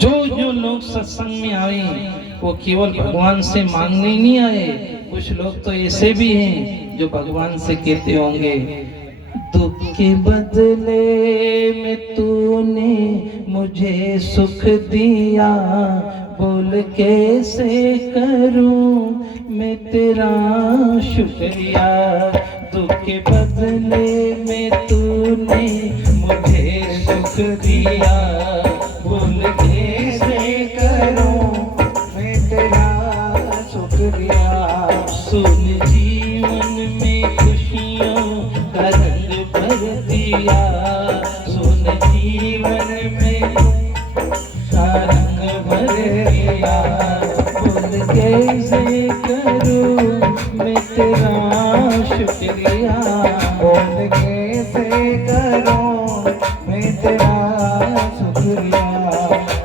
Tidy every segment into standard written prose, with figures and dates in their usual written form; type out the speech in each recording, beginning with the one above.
जो जो लोग सत्संग में आए वो केवल भगवान से मांगने नहीं आए। कुछ लोग तो ऐसे भी हैं जो भगवान से कहते होंगे, दुख के बदले में तूने मुझे सुख दिया, बोल कैसे करूं मैं तेरा शुक्रिया। दुख के बदले में तूने मुझे सुख दिया, बोल कैसे करूं मैं तेरा शुक्रिया। सुन जीवन में खुशियों का रंग भर दिया, सुन जीवन में का रंग भर दिया, बोल कैसे करूं मैं तेरा शुक्रिया। बोल कैसे करूं मैं तेरा शुक्रिया,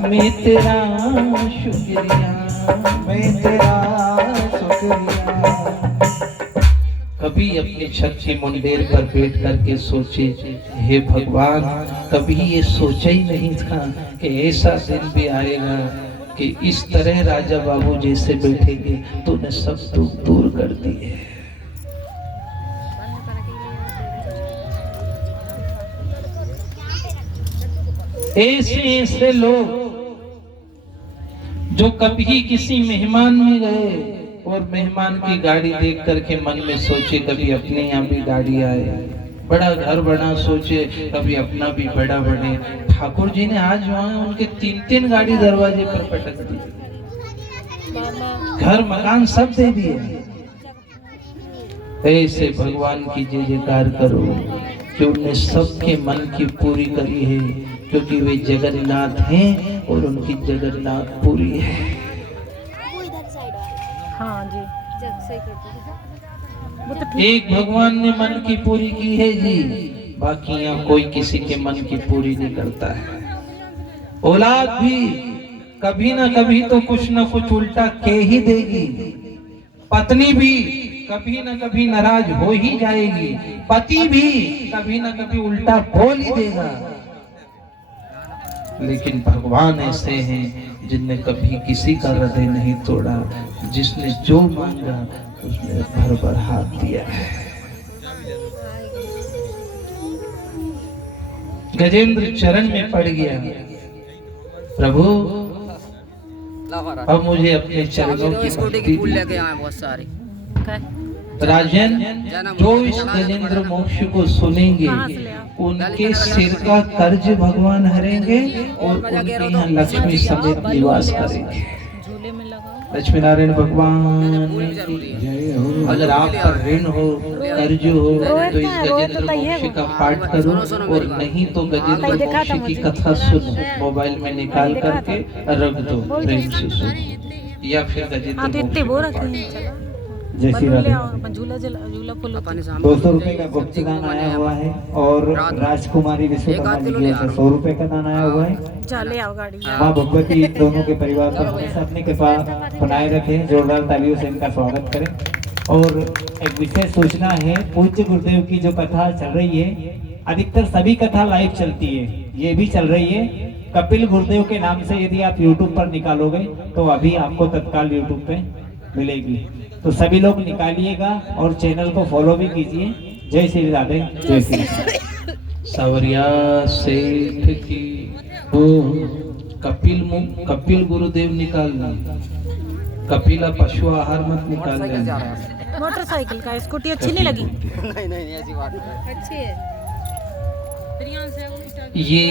मैं तेरा शुक्रिया, मैं तेरा शुक्रिया। कभी अपने छत की मुंडेर पर बैठ करके सोचे, हे भगवान, कभी ये सोचा ही नहीं था कि ऐसा दिन भी आएगा कि इस तरह राजा बाबू जैसे बैठेंगे। तूने सब दुख दूर कर दिए। ऐसे ऐसे लोग जो कभी किसी मेहमान में गए और मेहमान की गाड़ी देख करके मन में सोचे कभी अपने यहाँ भी गाड़ी आए, बड़ा घर बना सोचे कभी अपना भी बड़ा बने। ठाकुर जी ने आज वहां उनके 3-3 गाड़ी दरवाजे पर पटक दी, घर मकान सब दे दिए। ऐसे भगवान की जय जयकार करो कि उन्हें सबके मन की पूरी करी है, क्योंकि वे जगन्नाथ हैं और उनकी जगन्नाथ पूरी है। हाँ जी, एक भगवान ने मन की पूरी की है जी, बाकी यहाँ कोई किसी के मन की पूरी नहीं करता है। औलाद भी कभी ना कभी तो कुछ ना कुछ उल्टा कह ही देगी, पत्नी भी कभी ना कभी नाराज हो ही जाएगी, पति भी कभी ना कभी उल्टा बोल ही देगा। लेकिन भगवान ऐसे हैं जिनने कभी किसी का हृदय नहीं तोड़ा, जिसने जो मांगा उसने भर भर हाथ दिया है। गजेंद्र चरण में पड़ गया, प्रभु अब मुझे अपने चरणों की भक्ति लेके आए बहुत सारे। राजन, जो इस गजेंद्र मोक्ष को सुनेंगे उनके सिर का कर्ज भगवान हरेंगे और उनके यहाँ लक्ष्मी समेत निवास करेंगे। लक्ष्मी नारायण भगवान की। अगर आप पर ऋण हो, कर्ज हो, तो इस गजेंद्र मोक्ष का पाठ करो, और नहीं तो गजेंद्र मोक्ष की कथा सुनो, मोबाइल में निकाल करके रख दो, प्रेम से सुनो, या फिर गजेंद्र मोक्ष। जय श्री राधे। 200 रुपए का गुप्त दान आया हुआ है और राजकुमारी विश्वकर्मा जी की ओर से 100 रुपए का दान आया हुआ है। चले आओ गाड़ी। माँ भगवती इन दोनों के परिवार को हमेशा अपनी कृपा बनाए रखें। जोरदार तालियों से इनका स्वागत करें। और एक विशेष सूचना है, पूज्य गुरुदेव की जो कथा चल रही है, अधिकतर सभी कथा लाइव चलती है, ये भी चल रही है। कपिल गुरुदेव के नाम से यदि आप यूट्यूब पर निकालोगे तो अभी आपको तत्काल यूट्यूब पे मिलेगी, तो सभी लोग निकालिएगा और चैनल को फॉलो भी कीजिए। जय श्री राधे, जय श्री राधे। सावरिया सेठ की कपिल गुरुदेव निकालना, कपिला पशु आहार मत निकालना। मोटरसाइकिल का स्कूटी अच्छी नहीं लगी? नहीं ऐसी बात अच्छी है। ये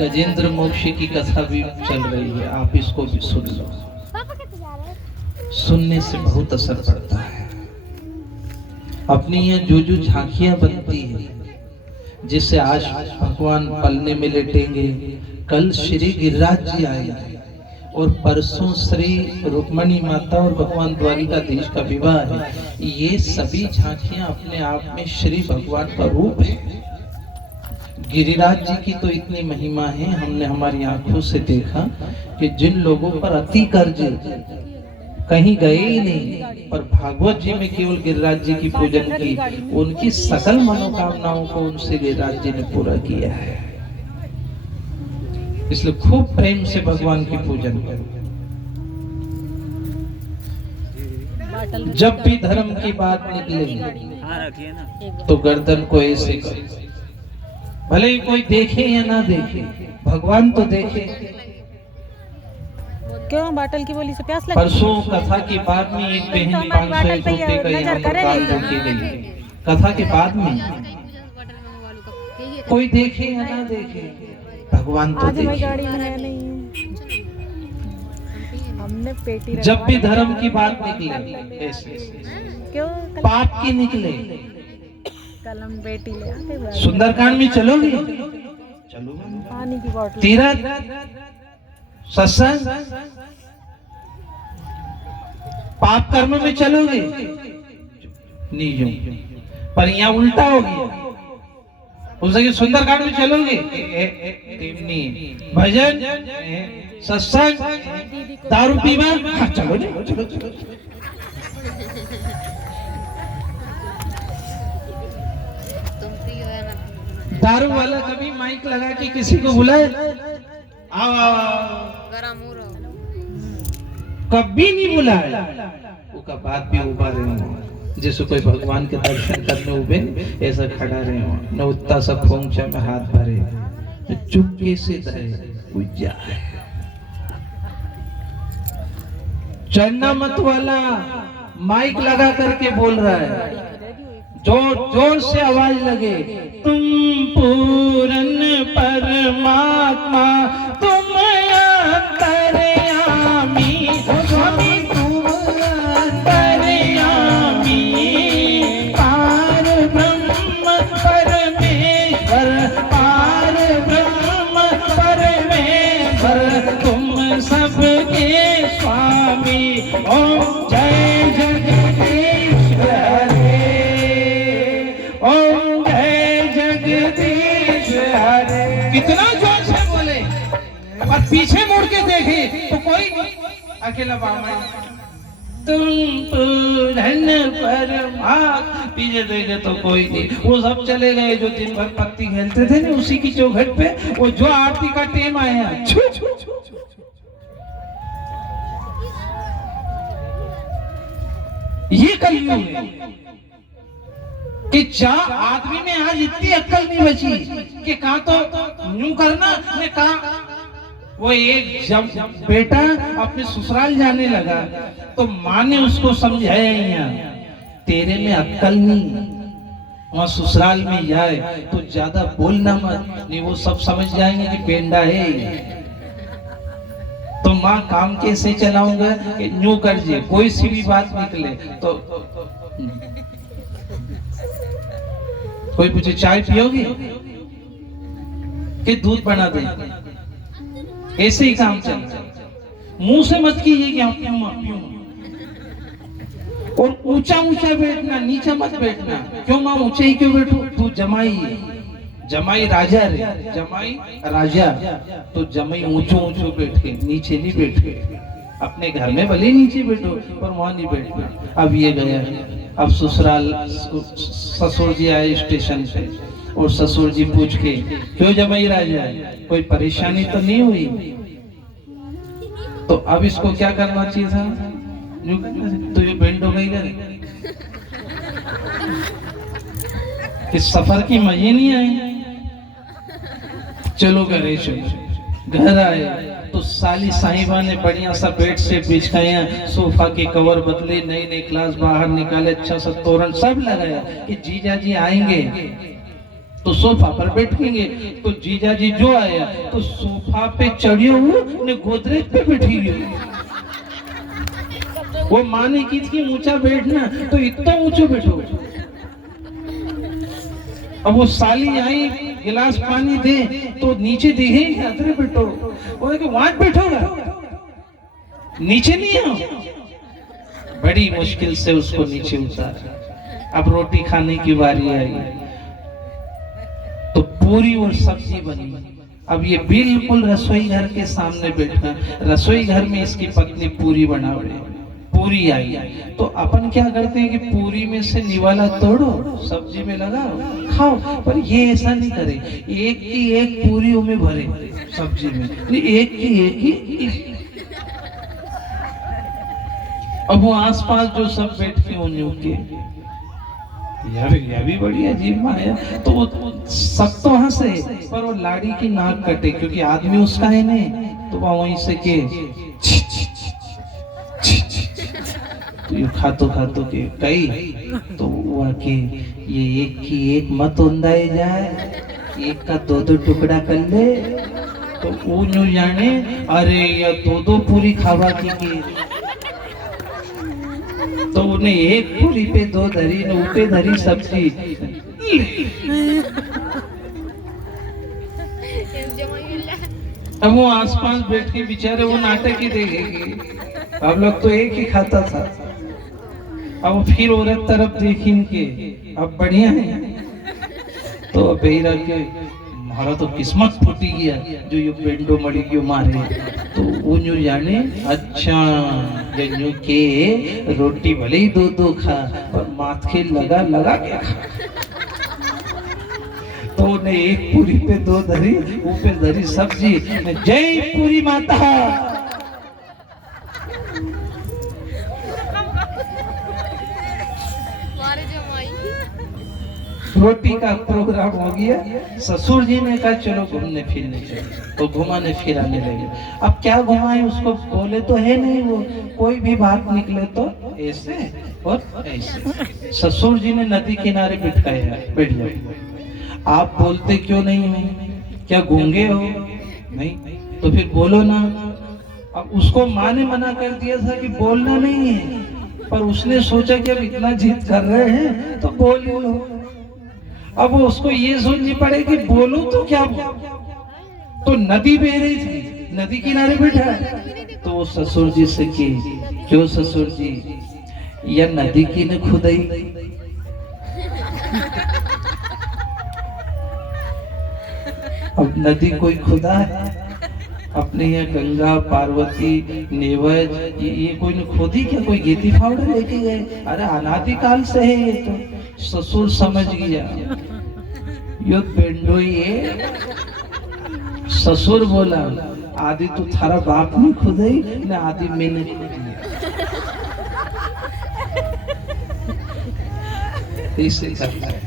गजेंद्र मोक्ष की कथा भी चल रही है, आप इसको भी सुन लो। सुनने से बहुत असर पड़ता है। अपनी यहाँ जो जो झांकियां बनती है, जिससे आज भगवान पलने में लेटेंगे, कल श्री गिरिराज जी आएंगे और परसों श्री रुक्मणी माता और भगवान द्वारिकाधीश का विवाह है। ये सभी झांकियां अपने आप में श्री भगवान का रूप है। गिरिराज जी की तो इतनी महिमा है, हमने हमारी आंखों से देखा कि जिन लोगों पर अति कर्ज कहीं गए ही नहीं, पर भागवत जी में केवल गिरिराज जी की पूजन की, उनकी सकल मनोकामनाओं को उनसे गिरिराज जी ने पूरा किया है। इसलिए खूब प्रेम से भगवान की पूजन करो। जब भी धर्म की बात निकलेगी तो गर्दन को ऐसे करो, भले ही कोई देखे या ना देखे, भगवान तो देखे। क्यों बाटल की बोली से प्यास लगी? परसों कथा के बाद में एक बहन 500 रुपए का यहाँ पर दान देके गई। कथा के बाद में कोई देखे या ना देखे, भगवान तो आज मैं देखे। गाड़ी में है नहीं, हमने पेटी रखा। जब भी धर्म की बात निकले ऐसे क्यों पाप की निकले, कल हम बेटी ले आते सुंदरकांड में चलोगे? चलो। पानी की बोतल, तीरथ, सत्संग, पाप कर्म में चलोगे? नहीं जो, पर यहाँ उल्टा हो गया। उसके सुंदरकांड में चलोगे? भजन, सत्संग, दारू पीवा, हाँ, चलो चलो चलो चलो। दारू वाला कभी माइक लगा के किसी को बुलाए? आओ कभी नहीं बुलाया। वो का बात भी उबा रहे हो, जैसे कोई भगवान के दर्शन करने उबे ऐसा खड़ा रहे हो, न उतना सा खोंचा में हाथ भरे, चुपके से पूजा है। चन्ना मत वाला माइक लगा करके बोल रहा है, जोर जोर से आवाज लगे, तुम पूरन परमात्मा, तुम अंतर्यामी, स्वामी तुम अंतर्यामी, पार ब्रह्म परमेश्वर, पार ब्रह्म परमेश्वर, तुम सबके स्वामी। ओम जय जगदीश हरे, ओम जय जगदीश हरे। कितना जोर से बोले, और पीछे मुड़ के देखे तो कोई अकेला बाबा, तुम पूरन परमात्मा, पीछे देखे तो कोई नहीं। वो सब चले गए जो दिन भर पत्ती खेलते थे ना उसी की चौखट पे, वो जो आरती का टेम आया, छू छू छू। ये कलयुग है कि जहाँ आदमी में आज इतनी अक्ल नहीं बची कि कहा तो यूं करना ने कहा। वो एक जब बेटा अपने ससुराल जाने लगा तो माँ ने उसको समझाया, यहाँ तेरे में अक्ल नहीं, वहाँ ससुराल में जाए तो ज्यादा बोलना मत, नहीं वो सब समझ जाएंगे कि पेंडा है। तो माँ काम कैसे चलाऊंगा कि यूं कर दिए, कोई सी भी बात निकले तो कोई पूछे चाय पियोगी कि दूध बना दे, ऐसे ही काम चलता। मुंह से मत कीजिए कि आप पीऊं, और ऊंचा ऊंचा बैठना, नीचा मत बैठना। क्यों माँ ऊंचे ही क्यों बैठो? तू जमाई है, जमाई राजा रे, जमाई राजा, तो जमाई ऊंचो ऊंचो बैठ के, नीचे नहीं बैठ के। अपने घर में भले नीचे बैठो पर वहां नहीं बैठ। अब ये गया, अब ससुराल, ससुर जी आए स्टेशन पे और ससुर जी पूछ के, क्यों जमाई राजा, कोई परेशानी तो नहीं हुई? तो अब इसको क्या करना चाहिए था? तो ये बेंड हो गई कि सफर की मजे नहीं आई। चलो घरे चलो। घर आए तो साली साहिबा ने बढ़िया सा बेड से बिछाया, सोफा के कवर बदले, नए नए ग्लास बाहर निकाले, अच्छा सा तोरण सब लगाया कि जीजा जी आएंगे तो सोफा पर बैठेंगे। तो जीजा जी जो आया तो सोफा पे चढ़ी हुई गोदरेज पे बैठी हुई। वो माँ ने की थी ऊंचा बैठना, तो इतना ऊंचा बैठो। अब वो साली आई गिलास पानी दे तो नीचे देखेगी, अरे बैठो, वो वहां बैठोगा, नीचे नहीं आओ। बड़ी मुश्किल से उसको नीचे उतारा। अब रोटी खाने की बारी आई तो पूरी और सब्जी बनी। अब ये बिल्कुल रसोई घर के सामने बैठा, रसोई घर में इसकी पत्नी पूरी बना रही, पूरी आई, तो अपन क्या करते हैं कि पूरी में से निवाला तोड़ो, सब्जी में लगाओ, खाओ। पर ये ऐसा नहीं करे, एक की एक पूरी में भरे सब्जी में, एक की एक ही। अब वो आसपास जो सब बैठे उन्हीं के, यह भी बड़ी अजीब माया। तो वो सब तो हंसे, पर वो लाड़ी की नाक कटे, क्योंकि आदमी उसका है नहीं, तो वह वहीं से के तो ये खातो के कई, तो वह के ये एक की एक मत उंदाई जाए, एक का दो टुकड़ा कर ले, तो वो न्यू जाने अरे या दो पूरी खावा की तो उन्हें एक पूरी पे दो धरी, ऊपे धरी सब्जी। अब वो आसपास बैठ के बेचारे वो नाटक ही देखेंगे। हम लोग तो एक ही खाता था, अब फिर औरत तरफ देखेंगे, अब बढ़िया है। तो अब बेरा के हमारा तो किस्मत फूटी गया जो ये पेंडो मड़ी क्यों मारे, तो वो न्यू जाने अच्छा जन्यू के रोटी भले ही दो खा, पर माथे लगा के खा। तो उन्हें एक पूरी पे दो धरी, ऊपर धरी सब्जी, जय पूरी माता। रोटी का प्रोग्राम हो गया, ससुर जी ने कहा चलो घूमने फिरने चलो, तो घुमाने फिराने लगे। अब क्या घुमाए उसको, बोले तो है नहीं, वो कोई भी बात निकले तो ऐसे और ऐसे। ससुर जी ने नदी किनारे बिठाया, बैठ जाओ। आप बोलते क्यों नहीं हो, क्या गूंगे हो? नहीं तो फिर बोलो ना। अब उसको माँ ने मना कर दिया था कि बोलना नहीं है, पर उसने सोचा कि अब इतना जिद कर रहे हैं तो बोल लो। अब उसको ये सोचनी पड़ेगी बोलूं तो क्या बोलूं? तो नदी बह रही थी, नदी किनारे बैठा, तो वो ससुर जी से की, क्यों ससुर जी, यह नदी की ने खुदाई? अब नदी कोई खुदा है? अपने यहाँ गंगा पार्वती नेवज ये कोई ने खोदी क्या? कोई गेती फावड़े लेके गए? अरे अनादिकाल से है ये तो। ससुर समझ गया यो पेंडो ये। ससुर बोला आदि तो थारा बाप ने खुदाई न आदि मैंने खुदी। इसे करता है,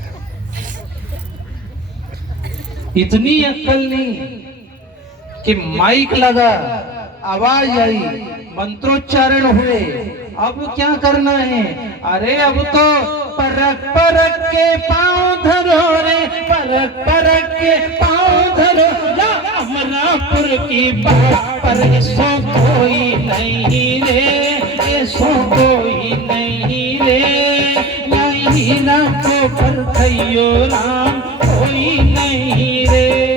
इतनी अक्ल नहीं कि माइक लगा, आवाज आई, मंत्रोच्चारण हुए, अब क्या करना है? अरे अब तो परक परक के पाँव धरो रे, परक परक के पाँव धरो, अमरापुर की बात पर ऐसो कोई नहीं रे, ऐसो कोई नहीं रे, नहीं ना को पर खइयो राम कोई नहीं रे।